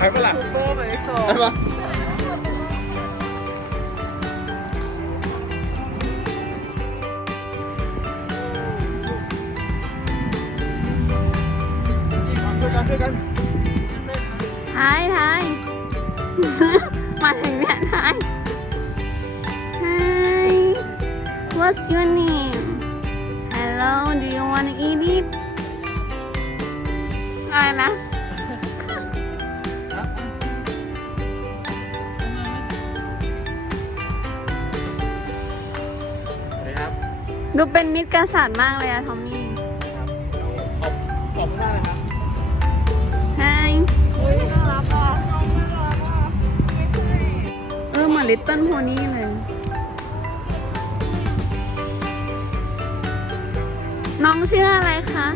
Thấy có làm Mơ vậy không? Thấy không? Thái Thái Mặt hình mẹ Thái Hi What's your name? Hello, do you want to eat it? ดูเป็นมิตรกษัตริย์มากเลยอะทอมมี่ขอบขอบคุณมากนะครับ Hi อุ้ยน่ารักอะเออเหมือนลิตเติ้ลโพนี่เลย น้องชื่ออะไรคะ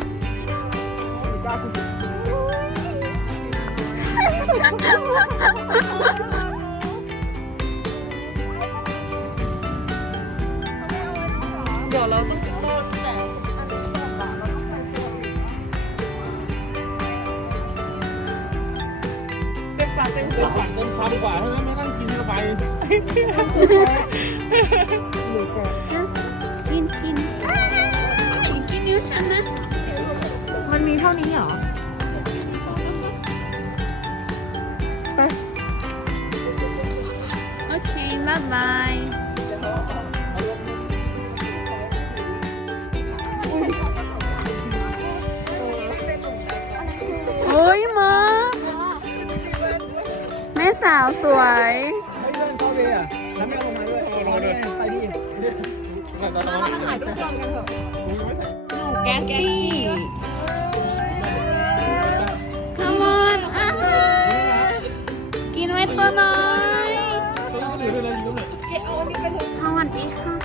just กินกินกินนิ้วฉันนะมันมีเท่านี้เหรอ ไป โอเคบายบายโอ้ยมาแม่สาวสวยเลื่อนเข้าเลยอะ แล้วไม่เอาลงมาด้วยเอาลงมาด้วยไปดิเราเรามาถ่ายรูปรวมกันเถอะแกสตี้ Come on อะกินไว้ตัวน้อยสวัสดีค่ะ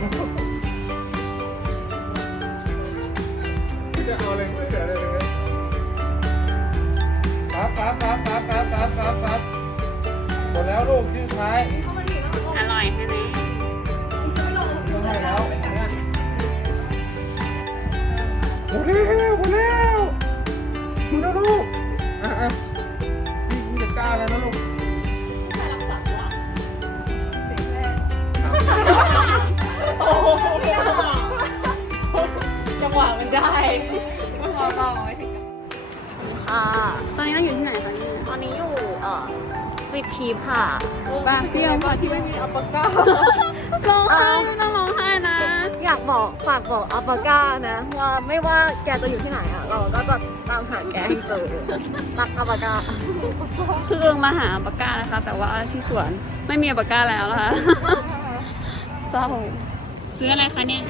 จะเอาอะไรไม่เหลือเลยเลยปั๊บปั๊บปั๊บปั๊บปั๊บปั๊บปั๊บปั๊บหมดแล้วลูกที่สุดท้ายอร่อยใช่ไหมต้องให้แล้วหมดแล้วหมดแล้วหมดแล้วลูกอะอะนี่จะกล้าแล้วนะลูก นนี้เราอยู่ที่ไหนคะเนี่ยตอนนี้อยู่เอ่อฟิตทีฟค่ะบ้านเปรี้ยวบ้านที่ไม่มีอัปปาก้าร้องไห้ไม่ต้องร้องไห้นะ อยากบอกฝากบอกอัปปาก้านะ ว่าไม่ว่าแกจะอยู่ที่ไหนอะเราก็จะตามหาแกให้เจอรักอัปปาก้าคือเอิงมาหาอัปปาก้านะคะ แต่ว่าที่สวนไม่มีอัปปาก้าแล้วนะคะเศร้าซื้ออะไรคะเนี่ย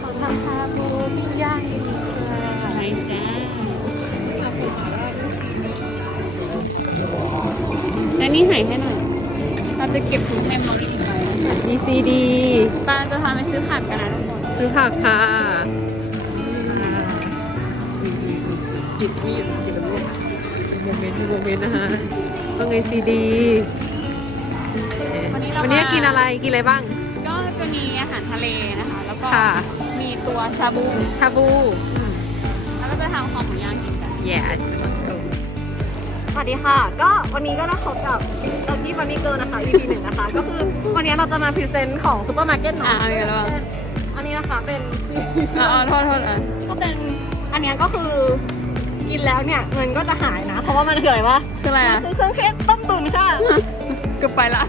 ของทำชาบูปิ้งย่างดีค่ะไข่จ้า และนี่หายให้หน่อย เราจะเก็บถุงเมมโมรี่ไปมีซีดีป้าจะพาไปซื้อผักกันนะทุกคนซื้อผักค่ะกินที่กินแบบนี้โมเมนต์โมเมนต์นะคะต้องไงซีดีวันนี้เราวันนี้กินอะไรกินอะไรบ้าง ก็จะมีอาหารทะเลนะคะ แล้วก็ค่ะมีตัวชาบู ชาบู แล้วก็จะทำของหมูย่างกินกัน yes สวัสดีค่ะ ก็วันนี้ก็ได้พบกับตอนที่มันนี่เกินนะคะ EP หนึ่งนะคะ ก็คือวันนี้เราจะมาพรีเซนต์ของซูเปอร์มาร์เก็ตอะเนาะอะไรกันบ้างอันนี้นะคะเป็นอะโทษโทษอะก็เป็นอันเนี้ยก็คือกินแล้วเนี่ยเงินก็จะหายนะ เพราะว่ามันคืออะไรวะคืออะไรอะคือเครื่องเทศต้มตุ๋นค่ะเกือบไปละ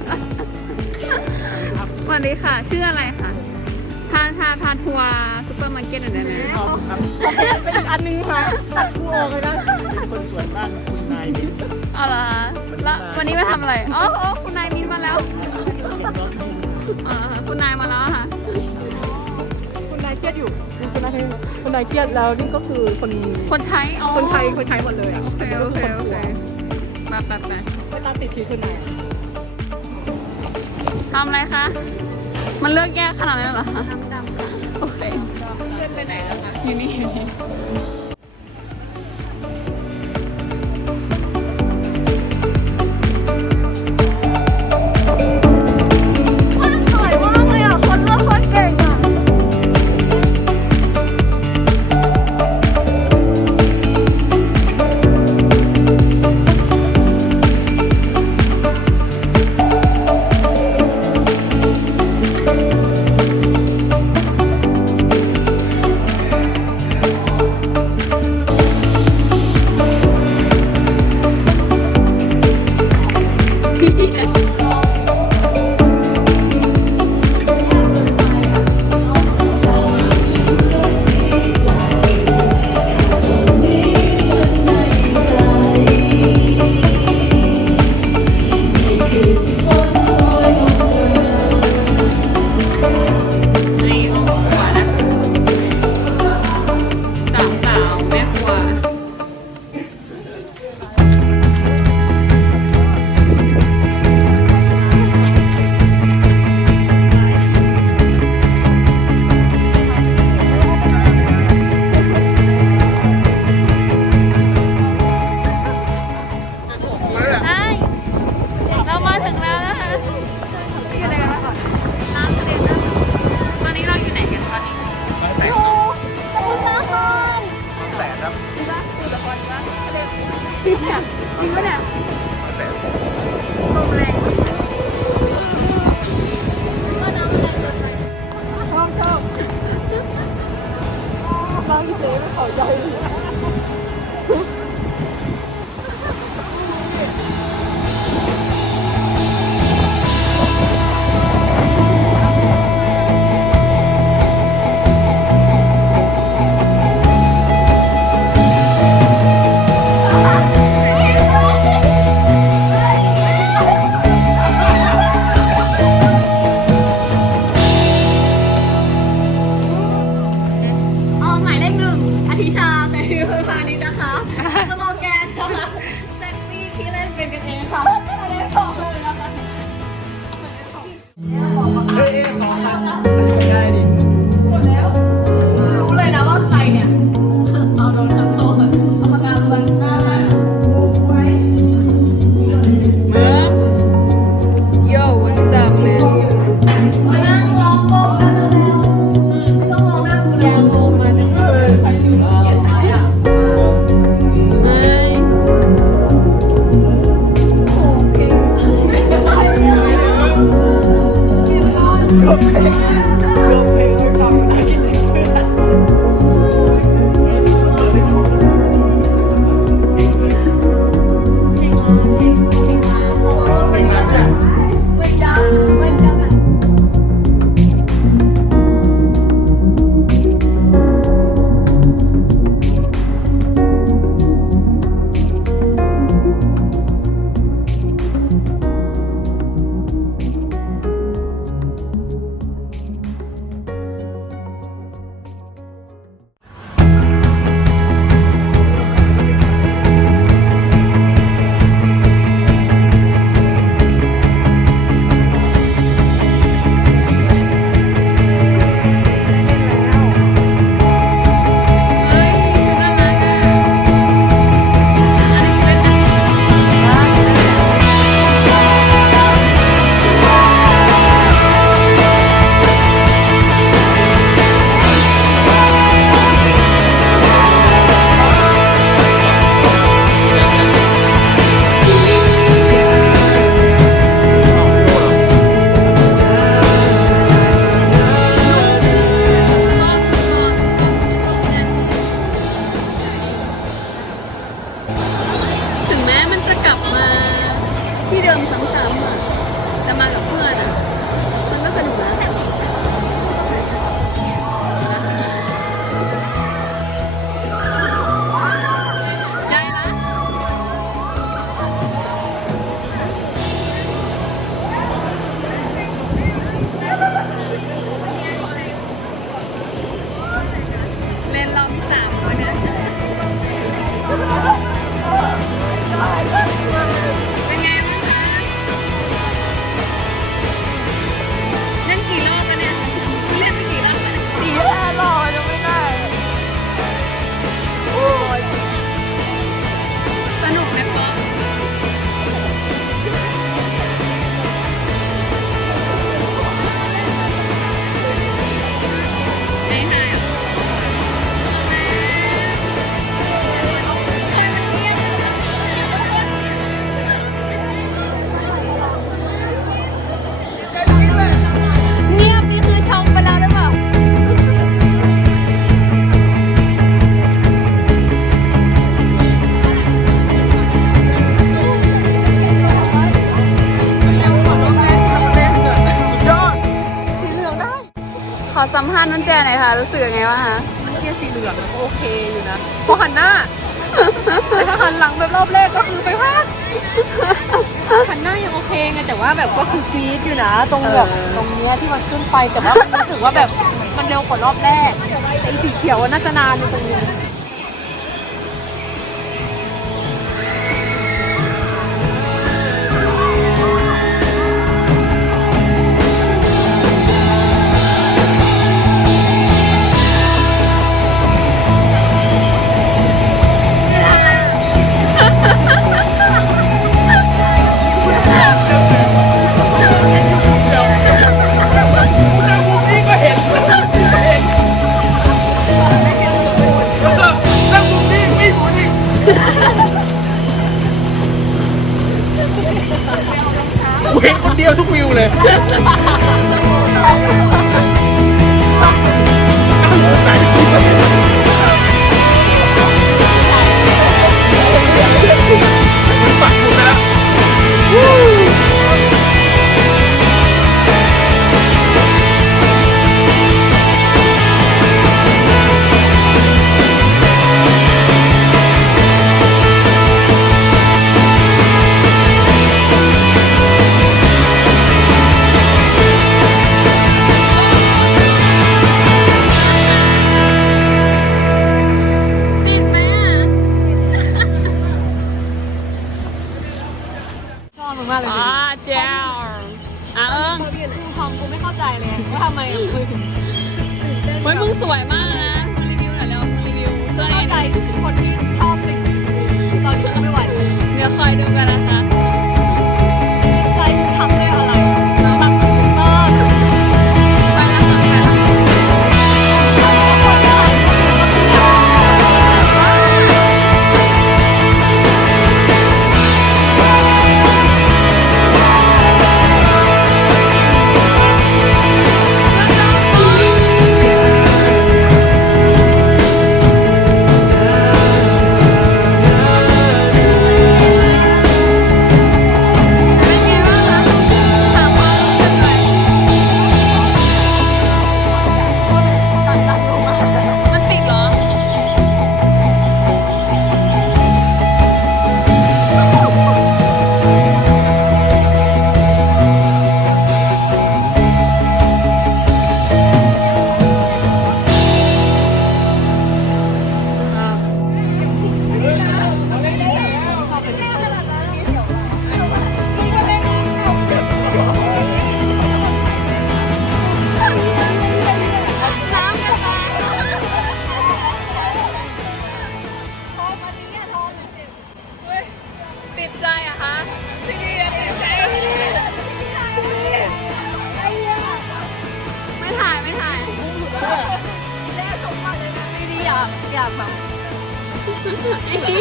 สวัสดีค่ะ ชื่ออะไรคะพาพาพาทัวร์ซุป เปอร์มาร์เก็ตหน่อยได้ไหมอบครับเป็นอันนึงค่ะตัดกูออกเลยนะเป็นคนสวนบ้านคุณนายมินเอาล่ะแล้ววันนี้มาทำอะไร อ๋อโอคุณนายมินมาแล้วอ๋อคุณนายมาแล้วค่ะ คุณนายเครียดอยู่คุณนายคุณนายเครียดแล้วนี่ก็คือคนคนใช้อ๋อคนใช้คนใช้หมดเลยอะโอเคโอเคโอเคมาแบบแบบไปตามติดทีคุณนายทำอะไรคะ มันเลือกแยกขนาดนั้นเหรอทำดำค่ะ ไปไหนกันคะอยู่นี่อยู่นี่ 可悲。 น่อยค่ะ รู้สึกยังไงบ้างคะเทียสีเหลืองมันก็โอเคอยู่นะเพราะหันหน้าแต่ถ้าหันหลังแบบรอบแรกก็คือไปว่าหันหน้ายังโอเคไงแต่ว่าแบบก็คือฟีดอยู่นะตรงแบบตรงเนี้ยที่มันขึ้นไปแต่ว่ารู้สึกว่าแบบมันเร็วกว่ารอบแรกแต่อีสีเขียวอะน่าจะนานอยู่ตรงนี้นี่ เลยอ๋อเจ้าอะเอิงทอมกูไม่เข้าใจเลยว่าทำไมอะคุยถึงเฮ้ยมึงสวยมากนะมึงรีวิวหน่อยเร็วมึงรีวิวเสื้อเข้าเอ็นใจคนที่ชอบสิ่งตอนนี้ก็ไม่ไหวเลยเดี๋ยวคอยดูกันนะคะใจทำด้วย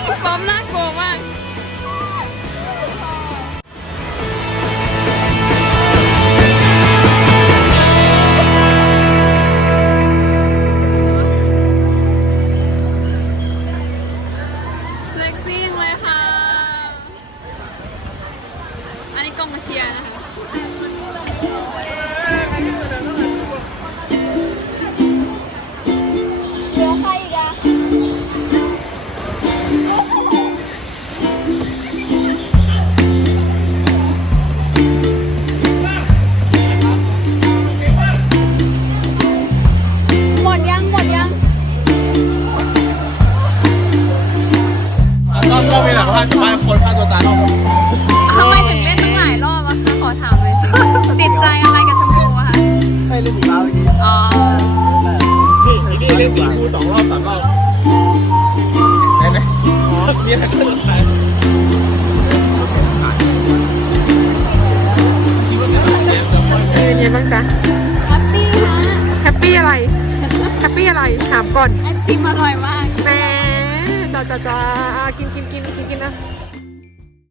อีนี่ป๊อมน่ากลัวมากเซ็กซี่งเลยค่ะ อันนี้กองมาเชียร์นะคะ ตัวตายรอบทำไมถึงเล่นตั้งหลายรอบอะคะขอถามเลยสิติดใจอะไรกับชมพูอะคะให้ลูกสาวอีกทีอ๋อนี่อีนี่เล่นสีกูสองรอบสามรอบได้ไหมอ๋อมีอะไรก็ตัวตายเป็นยังไงบ้างจ๊ะแฮปปี้ฮะแฮปปี้อะไรแฮปปี้อะไรถามก่อนไอติมอร่อยมากแหมจ้าจ้าจ้าอะกินกินกินกินกินนะ